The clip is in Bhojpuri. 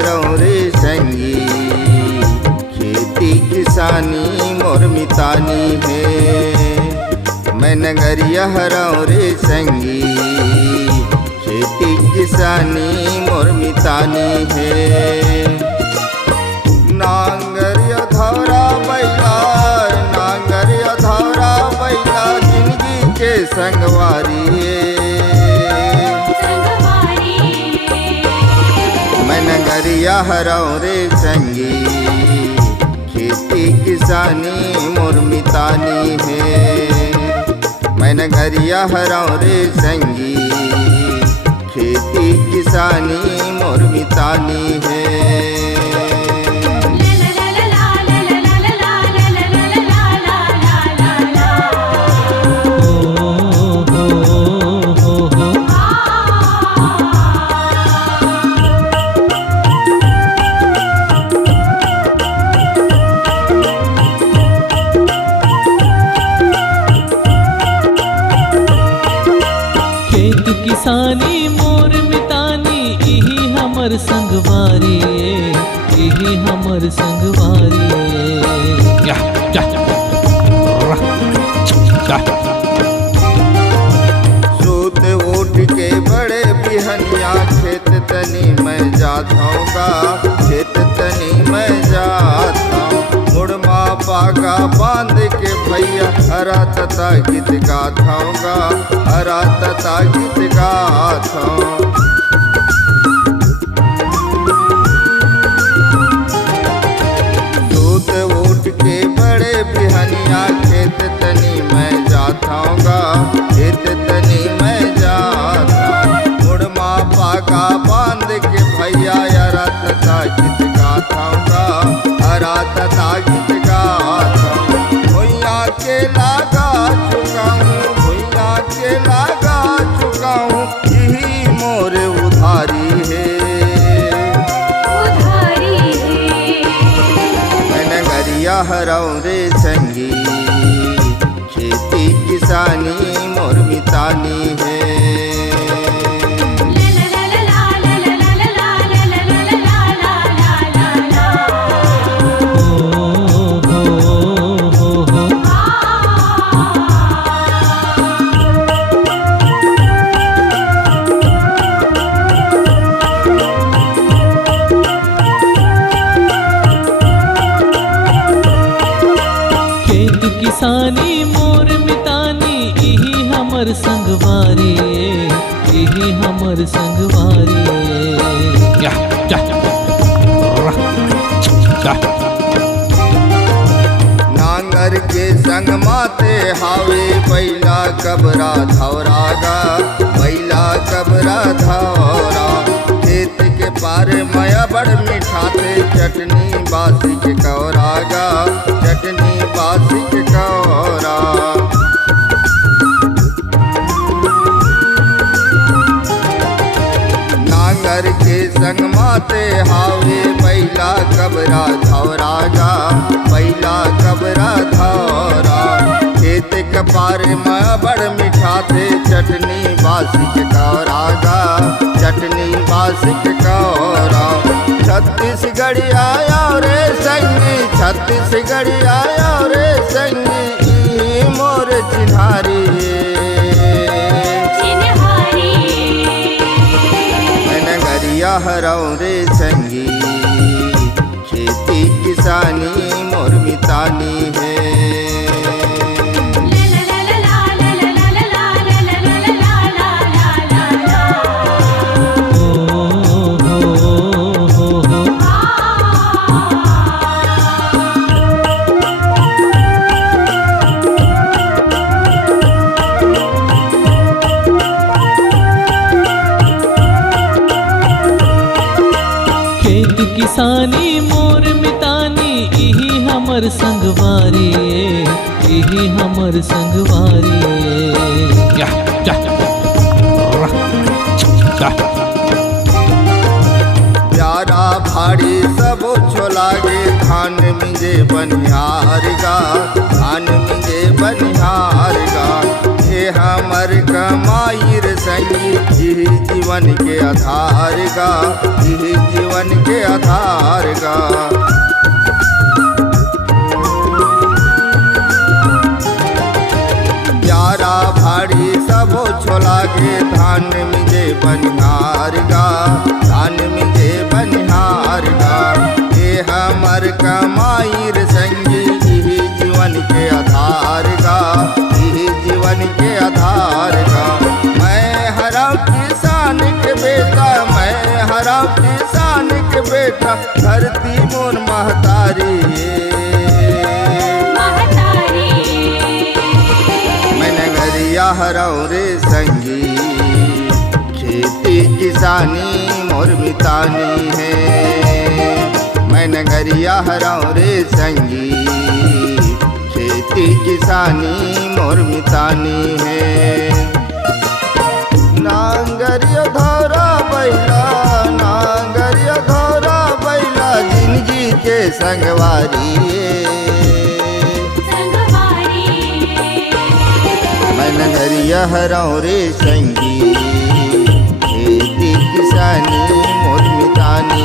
हरौ रे संगी, खेती किसानी मोर मितानी है। मैं नगरिया हरौ रे संगी, खेती किसानी मोर मितानी है। नांगरिया धौरा बैला, नांगरिया धौरा बैला जिंदगी के संगवारी मैं नगरिया हरौ रे संगी, खेती किसानी मोर मितानी है। मैं नगरिया हरौ रे संगी, खेती किसानी मोर मितानी है। किसानी मोर मितानी यही हमर संगवारी, यही हमर संगवारी। सूत उठ के बड़े बिहनिया खेत तनी मैं जाताऊँगा, खेत तनी मैं जाताऊँ। मुड़मा पागा बांध के भैया हरा तता गीत गाथाऊँगा, हरा तता गीत गाथाऊँ। सूत उठ के बड़े बिहनिया खेत तनी मैं जाताऊँगा, खेत तनी मैं जाता। मुड़मा पागा बांध के भैया हरा तता गीत गाथाऊँगा, हरा तता गीत गाथाऊँ। भैया के लागा चुका हूँ, भैया के लागा चुका हूँ, यही मोर उधारी है, उधारी है। मैं नगरिया हरौ रे संगी, खेती किसानी मोर मितानी है। किसानी मोर मितानी यही हमर संगवारी, यही हमर संगवारी। नांगर के संग माते हावे बैला कबरा धौरागा, बैला कबरा धौरा। खेत के पार मया बड़ मिठाते चटनी बासी के कौरागा, चटनी बासी के कौरा। नांगर के संग माते हावे बैला कबरा धौरागा, बैला कबरा धौरा। खेत के पार में बड़ मिठाते चटनी बासी के कौरागा, चटनी बासी के कौरा। छत्तीसगढ़ आया रे संगी, छत्तीसगढ़ आया रे संगी, ई मोर चिन्हारी मैं नगरिया हरौ रे संगी, खेती किसानी मोर मितानी है। किसानी मोर मितानी यही हमर संगवारी, यही हमर संगवारी। प्यारा भाड़ी सब छोलागे धान मिंजे बनिहार गा, धान मिंजे बनिहार गा। हे हमर कमाई रे संगी, यही जीवन के आधार गा, यही जीवन के आधार गा। प्यारा भाड़ी सबो छोला के धान मिजे बनिहार गा, धान मिजे बनिहार गा। ये हमर कमाई रे संगी, यही जीवन के आधार गा, यही जीवन के आधार गा। मैं हराम किसान के बेटा, मैं हराम किसान के बेटा, धरती मोर महतारी हराओ रे संगी, खेती किसानी मोर मितानी है। मैं नगरिया हराओ रे संगी, खेती किसानी मोर मितानी है। नांगरिया धोरा बैला, नांगरिया धोरा बैला, जिंदगी के संगवारी नगरिया हराओ रे संगी, खेती किसानी मोर मितानी।